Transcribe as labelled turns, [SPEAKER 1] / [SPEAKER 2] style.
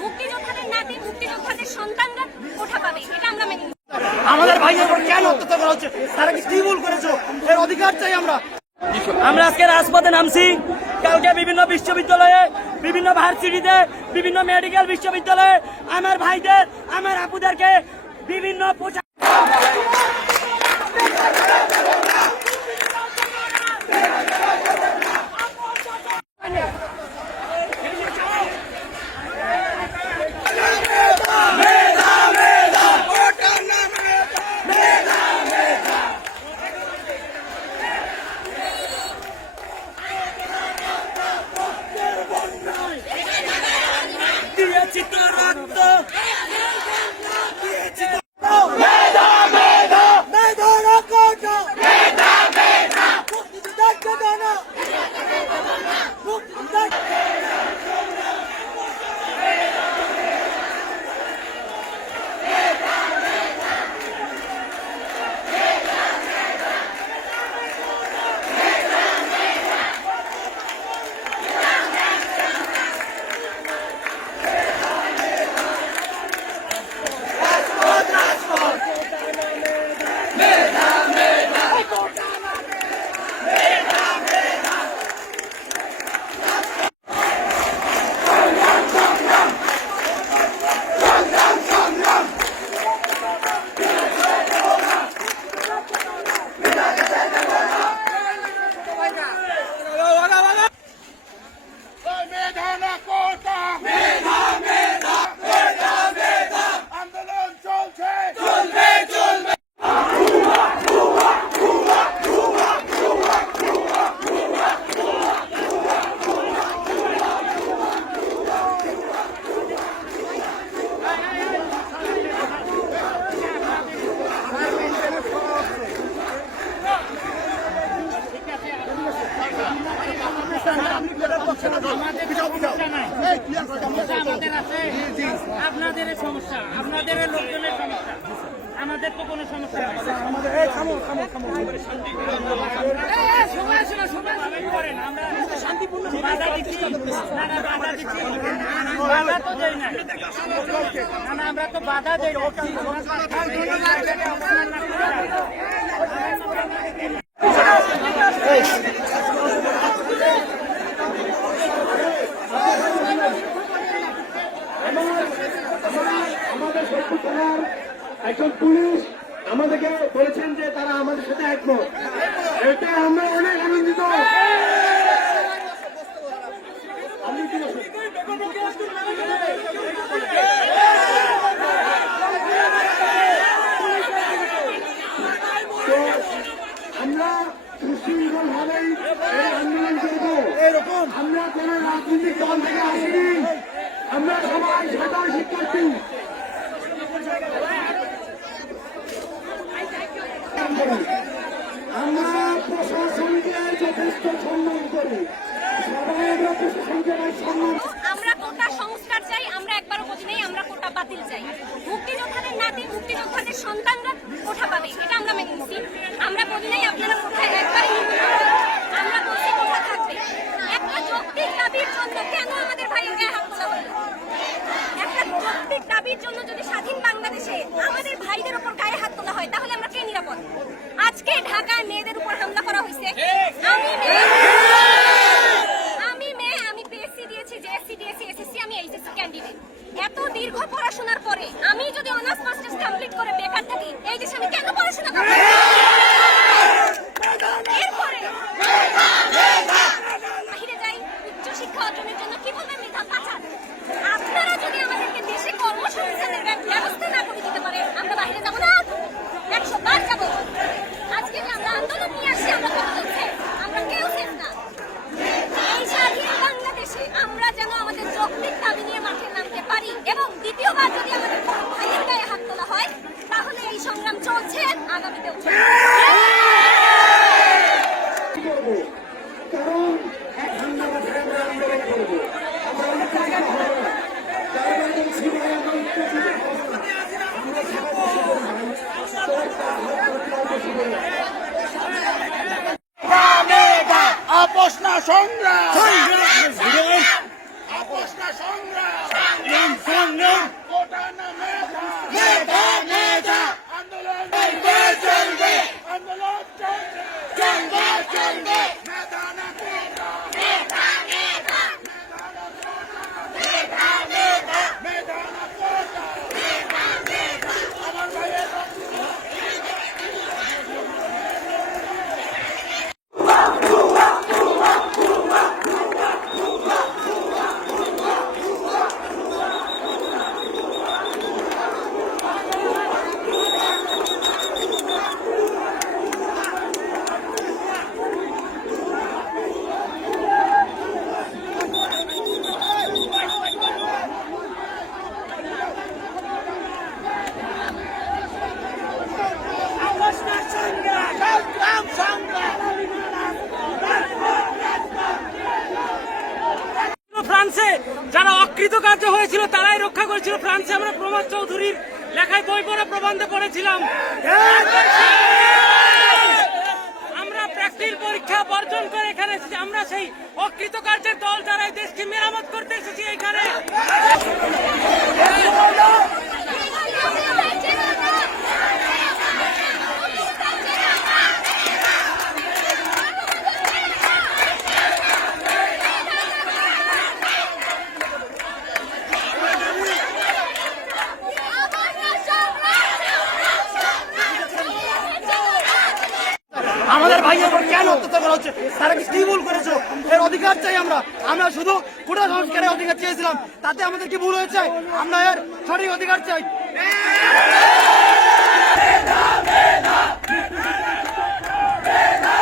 [SPEAKER 1] মুক্তিযোদ্ধাদের নাতি, মুক্তিযোদ্ধাদের সন্তানরা কোঠা পাবে, এটা আমরা মেনে
[SPEAKER 2] আমাদের ভাইয়ের উপর কেন অত্যাচার করা হচ্ছে? তারা কি কি ভুল করেছ? এর অধিকার চাই আমরা। আমরা আজকে রাজপথে নামছি। কালকে বিভিন্ন বিশ্ববিদ্যালয়ে, বিভিন্ন ভার্সিটিতে, বিভিন্ন মেডিকেল বিশ্ববিদ্যালয়ে আমার ভাইদের, আমার আপুদেরকে বিভিন্ন পোশাক
[SPEAKER 3] আমাদের আছে আপনাদের সমস্যা আপনাদের লোকজনের সমস্যা আমাদের তো কোনো সমস্যা নাই আমরা বাধা দিচ্ছি। না, না, বাধা দিচ্ছি। বাধা তো দেই না। না, না, আমরা তো বাধা দেই না।
[SPEAKER 4] একজন পুলিশ আমাদেরকে বলেছেন যে তারা আমাদের সাথে একমত। এটা আমরা অনেক আনন্দিত। আমরা সুশৃঙ্খল ভাবেই আন্দোলন করব। আমরা কোন রাজনৈতিক দল থেকে আসিনি আমরা সবাই সাধারণ শিক্ষার্থী আমরা প্রশাসনকে যথেষ্ট সম্মান করি। আমরা
[SPEAKER 1] কোটা সংস্কার চাই, আমরা একবারও বলি নাই, আমরা কোটা বাতিল চাই। মুক্তিযোদ্ধাদের নাতি মুক্তিযোদ্ধাদের সন্তানরা কোঠা পাবে, এটা আমরা মেনে নিছি আমরা বলি নাই আপনারা আজকে ঢাকায় মেয়েদের
[SPEAKER 3] অকৃতকার্য হয়েছিল, তারাই রক্ষা করেছিল। ফ্রান্সে আমরা প্রমোদ চৌধুরীর লেখায় বই পড়া প্রবন্ধ পড়েছিলাম। আমরা প্র্যাকটিস পরীক্ষা বর্জন করে এখানে এসেছি। আমরা সেই অকৃতকার্যের দল যারা দেশকে মেরামত করতে এসেছি এখানে
[SPEAKER 2] আমাদের ভাইয়ের উপর কেন অত্যাচার করা হচ্ছে তারা কি কি ভুল করেছ এর অধিকার চাই আমরা শুধু কোটা সংস্কারের অধিকার চেয়েছিলাম তাতে আমাদের কি ভুল হয়েছে আমরা এর সঠিক অধিকার চাই
[SPEAKER 4] মুজিবের চেতনা